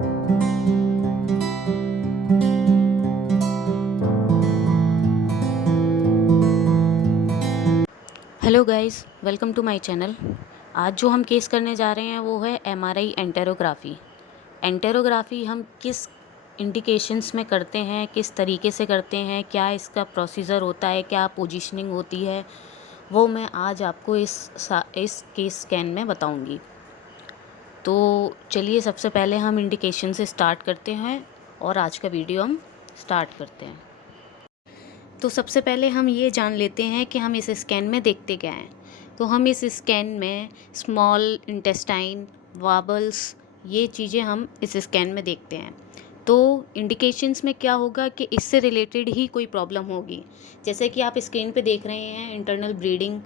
Hello guys, welcome to my channel. आज जो हम केस करने जा रहे हैं वो है एमआरआई एंटेरोग्राफी। एंटेरोग्राफी हम किस इंडिकेशंस में करते हैं, किस तरीके से करते हैं, क्या इसका प्रोसीजर होता है, क्या पोजीशनिंग होती है, वो मैं आज आपको इस केस स्कैन में बताऊंगी। तो चलिए सबसे पहले हम इंडिकेशन से स्टार्ट करते हैं और आज का वीडियो हम स्टार्ट करते हैं। तो सबसे पहले हम ये जान लेते हैं कि हम इस स्कैन में देखते क्या हैं। तो हम इस स्कैन में स्मॉल इंटेस्टाइन, वाबल्स, ये चीज़ें हम इस स्कैन में देखते हैं। तो इंडिकेशंस में क्या होगा कि इससे रिलेटेड ही कोई प्रॉब्लम होगी। जैसे कि आप स्क्रीन पे देख रहे हैं इंटरनल ब्लीडिंग,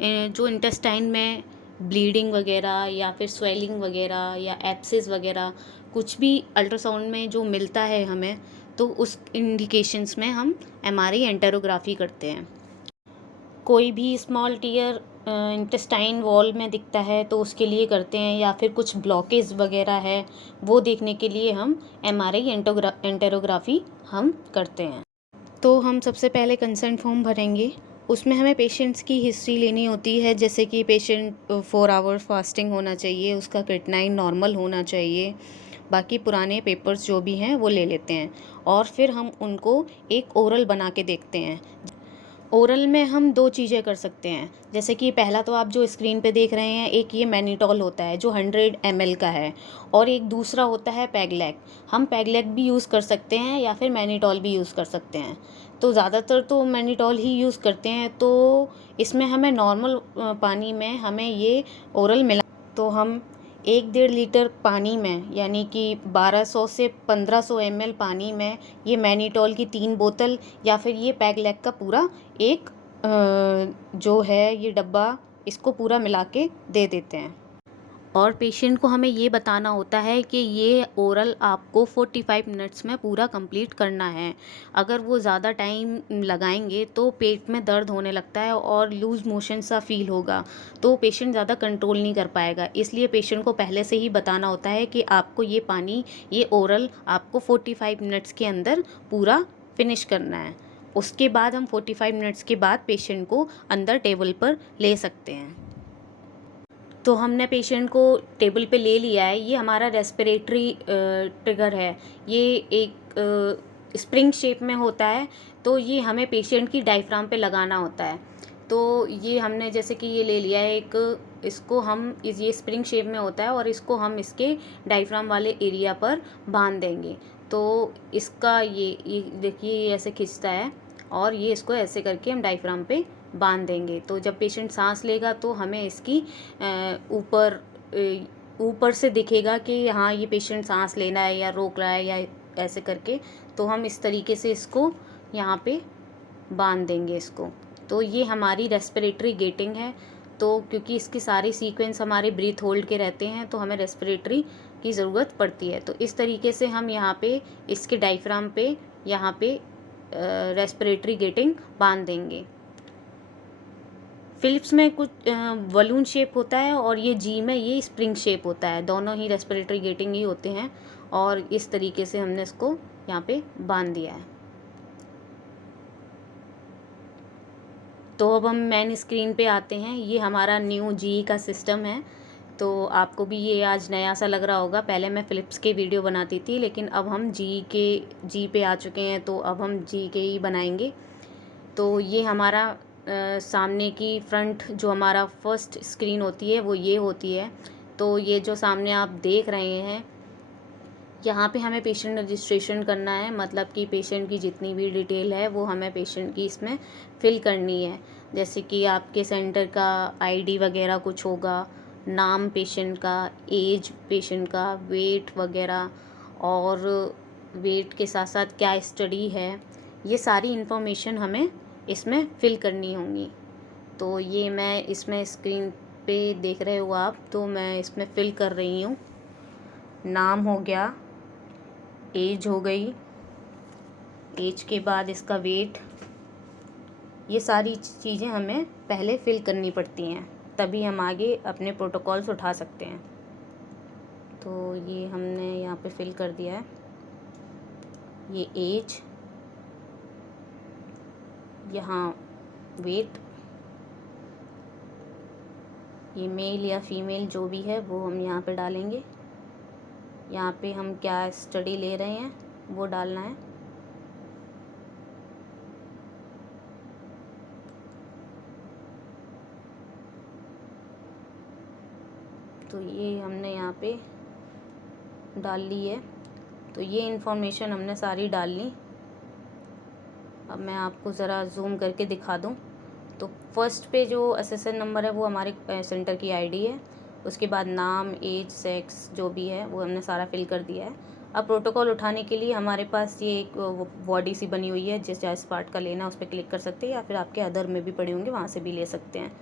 जो इंटेस्टाइन में ब्लीडिंग वगैरह या फिर स्वेलिंग वगैरह या एब्सेस वगैरह कुछ भी अल्ट्रासाउंड में जो मिलता है हमें, तो उस इंडिकेशंस में हम एमआरआई एंटेरोग्राफी करते हैं। कोई भी स्मॉल टीयर इंटेस्टाइन वॉल में दिखता है तो उसके लिए करते हैं, या फिर कुछ ब्लॉकेज वगैरह है वो देखने के लिए हम एमआरआई एंटेरोग्राफी हम करते हैं। तो हम सबसे पहले कंसर्न फॉर्म भरेंगे। उसमें हमें पेशेंट्स की हिस्ट्री लेनी होती है, जैसे कि पेशेंट 4 आवर्स फास्टिंग होना चाहिए, उसका क्रिएटिनिन नॉर्मल होना चाहिए, बाकी पुराने पेपर्स जो भी हैं वो ले लेते हैं। और फिर हम उनको एक ओरल बना के देखते हैं। ओरल में हम 2 चीज़ें कर सकते हैं, जैसे कि पहला तो आप जो स्क्रीन पे देख रहे हैं, एक ये मैनिटॉल होता है जो 100 ml का है, और एक दूसरा होता है पैगलैक। हम पैगलैक भी यूज़ कर सकते हैं या फिर मैनिटॉल भी यूज़ कर सकते हैं। तो ज़्यादातर तो मैनिटॉल ही यूज़ करते हैं। तो इसमें हमें नॉर्मल पानी में हमें ये ओरल मिला, तो हम 1-1.5 लीटर पानी में, यानी कि 1200 से 1500 ml पानी में ये मैनिटॉल की 3 बोतल या फिर ये पैगलैक का पूरा एक जो है ये डब्बा, इसको पूरा मिला के दे देते हैं। और पेशेंट को हमें ये बताना होता है कि ये ओरल आपको 45 मिनट्स में पूरा कंप्लीट करना है। अगर वो ज़्यादा टाइम लगाएंगे तो पेट में दर्द होने लगता है और लूज़ मोशन सा फील होगा, तो पेशेंट ज़्यादा कंट्रोल नहीं कर पाएगा। इसलिए पेशेंट को पहले से ही बताना होता है कि आपको ये पानी, ये ओरल आपको 45 मिनट्स के अंदर पूरा फिनिश करना है। उसके बाद हम 45 मिनट्स के बाद पेशेंट को अंदर टेबल पर ले सकते हैं। तो हमने पेशेंट को टेबल पे ले लिया है। ये हमारा रेस्पिरेटरी ट्रिगर है। ये एक स्प्रिंग शेप में होता है, तो ये हमें पेशेंट की डायफ्राम पे लगाना होता है। तो ये हमने जैसे कि ये ले लिया है एक, इसको हम ये स्प्रिंग शेप में होता है और इसको हम इसके डायफ्राम वाले एरिया पर बांध देंगे। तो इसका ये देखिए, ये ऐसे खिंचता है और ये इसको ऐसे करके हम डायफ्राम पे बांध देंगे। तो जब पेशेंट सांस लेगा तो हमें इसकी ऊपर ऊपर से दिखेगा कि हाँ ये पेशेंट सांस लेना है या रोक रहा है या ऐसे करके। तो हम इस तरीके से इसको यहाँ पे बांध देंगे इसको। तो ये हमारी रेस्पिरेटरी गेटिंग है। तो क्योंकि इसकी सारी सीक्वेंस हमारे ब्रीथ होल्ड के रहते हैं तो हमें रेस्पिरेटरी की ज़रूरत पड़ती है। तो इस तरीके से हम यहाँ पे इसके डायफ्राम पे यहाँ पे रेस्पिरेटरी गेटिंग बांध देंगे। फिलिप्स में कुछ बलून शेप होता है और ये जी में ये स्प्रिंग शेप होता है। दोनों ही रेस्पिरेटरी गेटिंग ही होते हैं और इस तरीके से हमने इसको यहाँ पे बांध दिया है। तो अब हम मेन स्क्रीन पे आते हैं। ये हमारा न्यू जी का सिस्टम है। तो आपको भी ये आज नया सा लग रहा होगा। पहले मैं फ़िलिप्स के वीडियो बनाती थी, लेकिन अब हम जी पे आ चुके हैं, तो अब हम जी के ही बनाएंगे। तो ये हमारा सामने की फ्रंट जो हमारा फर्स्ट स्क्रीन होती है वो ये होती है। तो ये जो सामने आप देख रहे हैं, यहाँ पे हमें पेशेंट रजिस्ट्रेशन करना है, मतलब कि पेशेंट की जितनी भी डिटेल है वो हमें पेशेंट की इसमें फ़िल करनी है। जैसे कि आपके सेंटर का आईडी वगैरह कुछ होगा, नाम पेशेंट का, एज पेशेंट का, वेट वगैरह, और वेट के साथ साथ क्या स्टडी है, ये सारी इन्फॉर्मेशन हमें इसमें फ़िल करनी होंगी। तो ये मैं इसमें स्क्रीन पे देख रहे हो आप, तो मैं इसमें फ़िल कर रही हूँ। नाम हो गया, एज हो गई, एज के बाद इसका वेट, ये सारी चीज़ें हमें पहले फ़िल करनी पड़ती हैं, तभी हम आगे अपने प्रोटोकॉल्स उठा सकते हैं। तो ये हमने यहाँ पे फिल कर दिया है। ये एज, यहाँ वेट, ये मेल या फीमेल जो भी है वो हम यहाँ पे डालेंगे। यहाँ पे हम क्या स्टडी ले रहे हैं वो डालना है। तो ये हमने यहाँ पे डाल ली है। तो ये इन्फॉर्मेशन हमने सारी डाल ली। अब मैं आपको ज़रा जूम करके दिखा दूँ। तो फर्स्ट पे जो एसएसएन नंबर है वो हमारे सेंटर की आईडी है। उसके बाद नाम, एज, सेक्स जो भी है वो हमने सारा फिल कर दिया है। अब प्रोटोकॉल उठाने के लिए हमारे पास ये एक बॉडी सी बनी हुई है, जिस पार्ट का लेना उस पर क्लिक कर सकते हैं, या फिर आपके अदर में भी पड़े होंगे वहाँ से भी ले सकते हैं।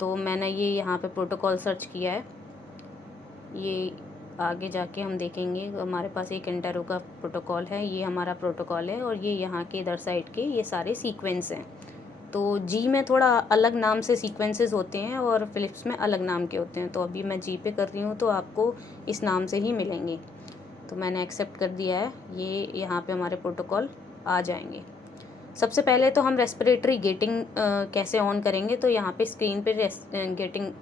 तो मैंने ये यहाँ पे प्रोटोकॉल सर्च किया है। ये आगे जाके हम देखेंगे हमारे पास एक एंटेरो का प्रोटोकॉल है, ये हमारा प्रोटोकॉल है, और ये यहाँ के इधर साइड के ये सारे सीक्वेंस हैं। तो जी में थोड़ा अलग नाम से सीक्वेंसेस होते हैं और फ़िलिप्स में अलग नाम के होते हैं। तो अभी मैं जी पे कर रही हूँ तो आपको इस नाम से ही मिलेंगे। तो मैंने एक्सेप्ट कर दिया है। ये यहाँ पे हमारे प्रोटोकॉल आ जाएंगे। सबसे पहले तो हम रेस्पिरेटरी गेटिंग कैसे ऑन करेंगे, तो यहाँ पे स्क्रीन पे गेटिंग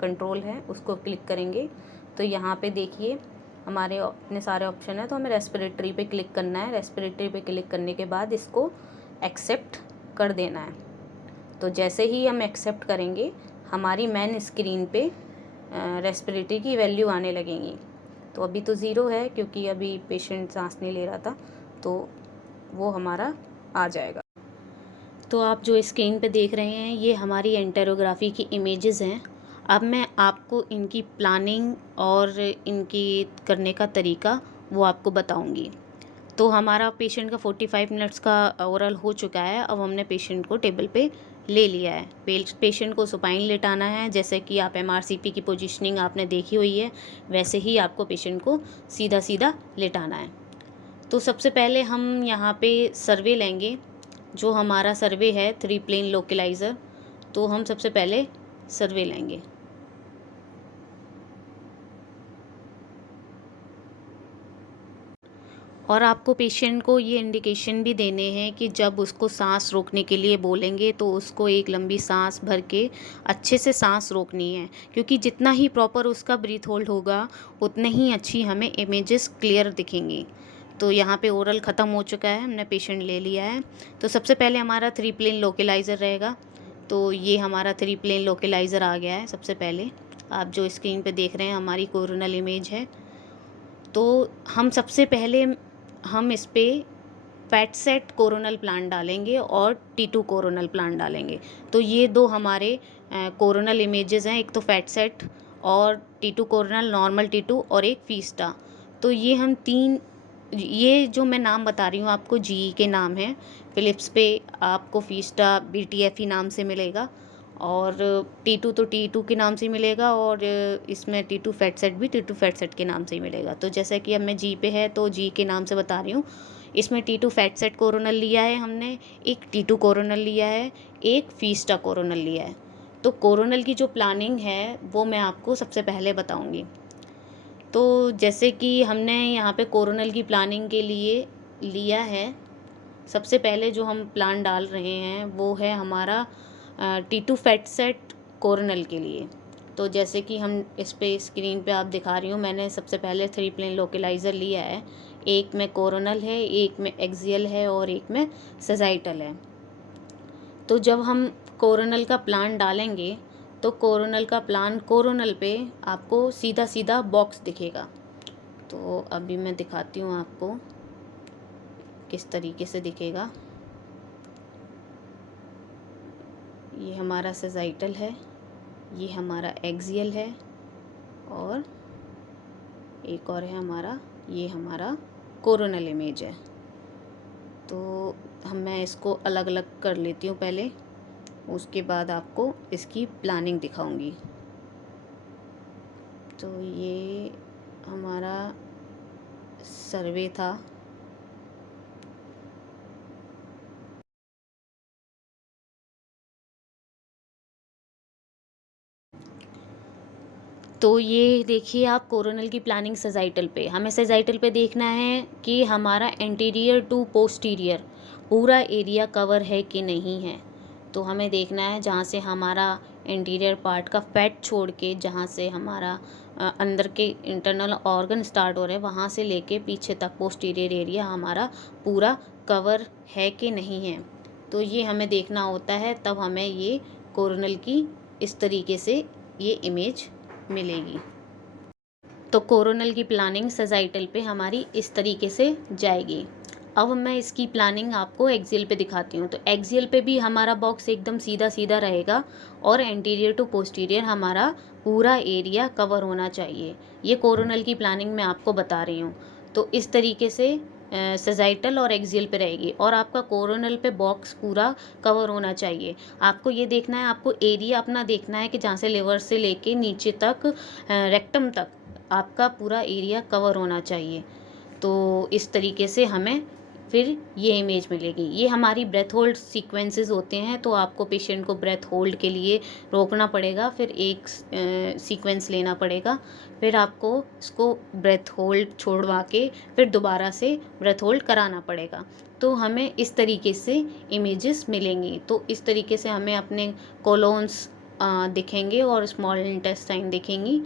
कंट्रोल है, उसको क्लिक करेंगे। तो यहाँ पे देखिए हमारे इतने सारे ऑप्शन है, तो हमें रेस्पिरेटरी पे क्लिक करना है। रेस्पिरेटरी पे क्लिक करने के बाद इसको एक्सेप्ट कर देना है। तो जैसे ही हम एक्सेप्ट करेंगे हमारी मेन स्क्रीन पे रेस्पिरेटरी की वैल्यू आने लगेंगी। तो अभी तो ज़ीरो है क्योंकि अभी पेशेंट सांस नहीं ले रहा था, तो वो हमारा आ जाएगा। तो आप जो स्क्रीन पे देख रहे हैं ये हमारी एंटेरोग्राफी की इमेजेस हैं। अब मैं आपको इनकी प्लानिंग और इनकी करने का तरीका वो आपको बताऊंगी। तो हमारा पेशेंट का 45 मिनट्स का ओरल हो चुका है। अब हमने पेशेंट को टेबल पे ले लिया है। पेशेंट को सुपाइन लेटाना है। जैसे कि आप एमआरसीपी की पोजीशनिंग आपने देखी हुई है, वैसे ही आपको पेशेंट को सीधा सीधा लेटाना है। तो सबसे पहले हम यहाँ पे सर्वे लेंगे। जो हमारा सर्वे है 3 प्लेन लोकलाइज़र, तो हम सबसे पहले सर्वे लेंगे। और आपको पेशेंट को ये इंडिकेशन भी देने हैं कि जब उसको सांस रोकने के लिए बोलेंगे तो उसको एक लंबी सांस भर के अच्छे से सांस रोकनी है, क्योंकि जितना ही प्रॉपर उसका ब्रीथ होल्ड होगा उतने ही अच्छी हमें इमेजेस क्लियर दिखेंगी। तो यहाँ पे ओरल ख़त्म हो चुका है, हमने पेशेंट ले लिया है। तो सबसे पहले हमारा 3 प्लेन लोकलाइज़र रहेगा। तो ये हमारा 3 प्लेन लोकलाइज़र आ गया है। सबसे पहले आप जो स्क्रीन पे देख रहे हैं हमारी कोरोनल इमेज है। तो हम सबसे पहले हम इस पर फैट सेट कोरोनल प्लांट डालेंगे और T2 कोरोनल प्लांट डालेंगे। तो ये दो हमारे कोरोनल इमेजेस हैं, एक तो फैट सेट और T2 कोरोनल, नॉर्मल T2 और एक फीस्टा। तो ये हम तीन, ये जो मैं नाम बता रही हूँ आपको जी के नाम है। फिलिप्स पे आपको फीस्टा BTF ही नाम से मिलेगा, और T2 तो T2 के नाम से मिलेगा, और इसमें T2 फैट सेट भी T2 फैट सेट के नाम से ही मिलेगा। तो जैसे कि अब मैं जी पे है तो जी के नाम से बता रही हूँ। इसमें T2 फैट सेट कोरोनल लिया है हमने, एक T2 कोरोनल लिया है, एक फीस्टा कोरोनल लिया है। तो कोरोनल की जो प्लानिंग है वो मैं आपको सबसे पहले बताऊँगी। तो जैसे कि हमने यहाँ पे कोरोनल की प्लानिंग के लिए लिया है, सबसे पहले जो हम प्लान डाल रहे हैं वो है हमारा T2 फैट सेट कोरोनल के लिए। तो जैसे कि हम इस पे स्क्रीन पे आप दिखा रही हूँ, मैंने सबसे पहले 3 प्लेन लोकलाइज़र लिया है। एक में कोरोनल है, एक में एक्सियल है और एक में सेजाइटल है। तो जब हम कोरोनल का प्लान डालेंगे तो कोरोनल का प्लान कोरोनल पे आपको सीधा सीधा बॉक्स दिखेगा। तो अभी मैं दिखाती हूँ आपको किस तरीके से दिखेगा। ये हमारा सेजाइटल है, ये हमारा एक्सियल है, और एक और है हमारा, ये हमारा कोरोनल इमेज है। तो मैं इसको अलग अलग कर लेती हूँ पहले, उसके बाद आपको इसकी प्लानिंग दिखाऊंगी। तो ये हमारा सर्वे था। तो तो ये देखिए आप कोरोनल की प्लानिंग सेजाइटल पे, हमें सेजाइटल पे देखना है कि हमारा एंटीरियर टू पोस्टीरियर पूरा एरिया कवर है कि नहीं है। तो हमें देखना है जहाँ से हमारा इंटीरियर पार्ट का फैट छोड़ के, जहाँ से हमारा अंदर के इंटरनल ऑर्गन स्टार्ट हो रहे हैं, वहाँ से लेके पीछे तक पोस्टीरियर एरिया हमारा पूरा कवर है कि नहीं है। तो ये हमें देखना होता है, तब हमें ये कोरोनल की इस तरीके से ये इमेज मिलेगी। तो कोरोनल की प्लानिंग सेजाइटल पे हमारी इस तरीके से जाएगी। अब मैं इसकी प्लानिंग आपको एक्सियल पे दिखाती हूँ। तो एक्सियल पे भी हमारा बॉक्स एकदम सीधा सीधा रहेगा और एंटीरियर टू पोस्टीरियर हमारा पूरा एरिया कवर होना चाहिए। ये कोरोनल की प्लानिंग मैं आपको बता रही हूँ। तो इस तरीके से सेजाइटल और एक्सियल पे रहेगी और आपका कोरोनल पे बॉक्स पूरा कवर होना चाहिए। आपको ये देखना है, आपको एरिया अपना देखना है कि जहाँ से लिवर से लेके नीचे तक रेक्टम तक आपका पूरा एरिया कवर होना चाहिए। तो इस तरीके से हमें फिर ये इमेज मिलेगी। ये हमारी ब्रेथ होल्ड सीक्वेंसेस होते हैं, तो आपको पेशेंट को ब्रेथ होल्ड के लिए रोकना पड़ेगा, फिर एक सीक्वेंस लेना पड़ेगा, फिर आपको इसको ब्रेथ होल्ड छोड़वा के फिर दोबारा से ब्रेथ होल्ड कराना पड़ेगा। तो हमें इस तरीके से इमेजेस मिलेंगी। तो इस तरीके से हमें अपने कोलोन्स दिखेंगे और स्मॉल इंटेस्टाइन दिखेंगी।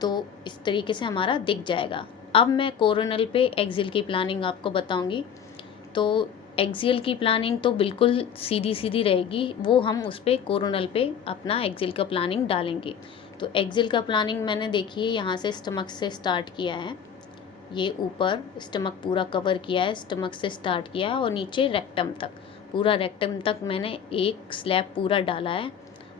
तो इस तरीके से हमारा दिख जाएगा। अब मैं कोरोनल पे एक्सियल की प्लानिंग आपको बताऊंगी। तो एक्सियल की प्लानिंग तो बिल्कुल सीधी सीधी रहेगी, वो हम उस पर कोरोनल पे अपना एक्सियल का प्लानिंग डालेंगे। तो एक्सियल का प्लानिंग मैंने देखिए यहाँ से स्टमक से स्टार्ट किया है, ये ऊपर स्टमक पूरा कवर किया है, स्टमक से स्टार्ट किया है और नीचे रेक्टम तक, पूरा रेक्टम तक मैंने एक स्लैब पूरा डाला है।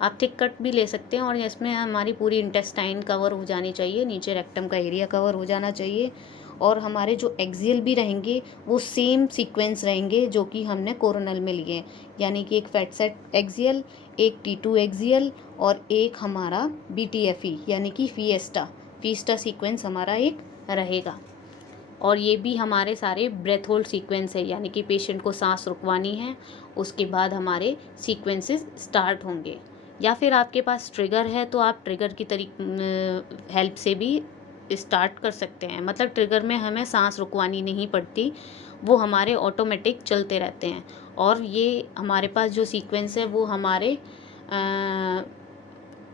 आप थिक कट भी ले सकते हैं और इसमें हमारी पूरी इंटेस्टाइन कवर हो जानी चाहिए, नीचे रेक्टम का एरिया कवर हो जाना चाहिए। और हमारे जो एक्सियल भी रहेंगे वो सेम सीक्वेंस रहेंगे जो कि हमने कोरोनल में लिए, यानी कि एक फैट सेट एक्सियल, एक T2 एक्सियल और एक हमारा BTFE यानी कि फीस्टा सीक्वेंस हमारा एक रहेगा। और ये भी हमारे सारे ब्रेथ होल्ड सीक्वेंस है, यानी कि पेशेंट को सांस रुकवानी है, उसके बाद हमारे सीक्वेंसेस स्टार्ट होंगे। या फिर आपके पास ट्रिगर है तो आप ट्रिगर की हेल्प से भी स्टार्ट कर सकते हैं। मतलब ट्रिगर में हमें सांस रुकवानी नहीं पड़ती, वो हमारे ऑटोमेटिक चलते रहते हैं। और ये हमारे पास जो सीक्वेंस है वो हमारे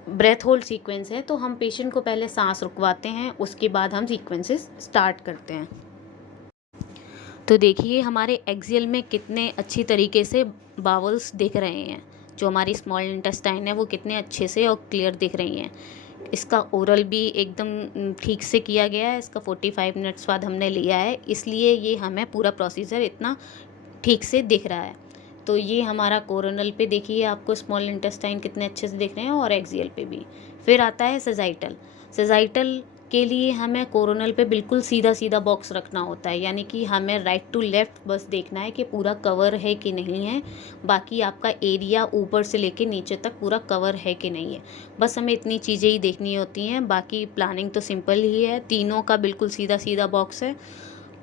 ब्रेथ होल्ड सीक्वेंस है, तो हम पेशेंट को पहले सांस रुकवाते हैं, उसके बाद हम सीक्वेंसेस स्टार्ट करते हैं। तो देखिए हमारे एक्सियल में कितने अच्छी तरीके से बावल्स दिख रहे हैं, जो हमारी स्मॉल इंटेस्टाइन है वो कितने अच्छे से और क्लियर दिख रही हैं। इसका ओरल भी एकदम ठीक से किया गया है, इसका 45 मिनट्स बाद हमने लिया है, इसलिए ये हमें पूरा प्रोसीजर इतना ठीक से दिख रहा है। तो ये हमारा कोरोनल पे देखिए आपको स्मॉल इंटेस्टाइन कितने अच्छे से दिख रहे हैं और एक्सियल पे भी। फिर आता है सेजाइटल के लिए हमें कोरोनल पे बिल्कुल सीधा सीधा बॉक्स रखना होता है, यानी कि हमें राइट टू लेफ़्ट बस देखना है कि पूरा कवर है कि नहीं है, बाकी आपका एरिया ऊपर से लेके नीचे तक पूरा कवर है कि नहीं है। बस हमें इतनी चीज़ें ही देखनी होती हैं, बाकी प्लानिंग तो सिंपल ही है। तीनों का बिल्कुल सीधा सीधा बॉक्स है,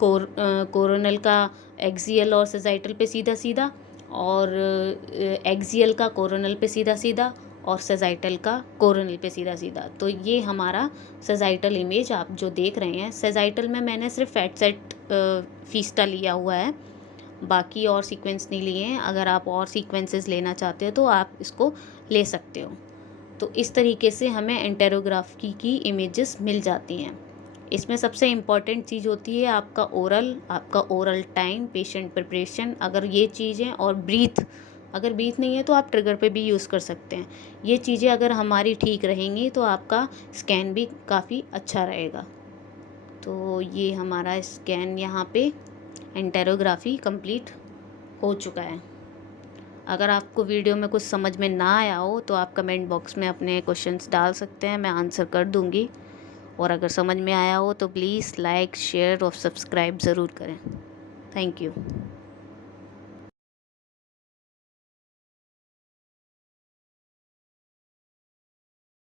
कोरोनल का एक्सियल और सेजाइटल पे सीधा सीधा, और एक्सियल का कोरोनल पे सीधा सीधा, और सेजाइटल का कोरोनल पे सीधा सीधा। तो ये हमारा सेजाइटल इमेज आप जो देख रहे हैं। सेजाइटल में मैंने सिर्फ फैट सेट फीस्टा लिया हुआ है, बाकी और सीक्वेंस नहीं लिए हैं। अगर आप और सीक्वेंसेस लेना चाहते हो तो आप इसको ले सकते हो। तो इस तरीके से हमें एंटेरोग्राफी की इमेजेस मिल जाती हैं। इसमें सबसे इम्पॉर्टेंट चीज़ होती है आपका ओरल टाइम, पेशेंट प्रिपरेशन, अगर ये चीज़ें, और ब्रीथ, अगर ब्रीथ नहीं है तो आप ट्रिगर पे भी यूज़ कर सकते हैं। ये चीज़ें अगर हमारी ठीक रहेंगी तो आपका स्कैन भी काफ़ी अच्छा रहेगा। तो ये हमारा स्कैन यहाँ पे एंटेरोग्राफी कंप्लीट हो चुका है। अगर आपको वीडियो में कुछ समझ में ना आया हो तो आप कमेंट बॉक्स में अपने क्वेश्चंस डाल सकते हैं, मैं आंसर कर दूँगी। और अगर समझ में आया हो तो प्लीज़ लाइक, शेयर और सब्सक्राइब ज़रूर करें। Thank you.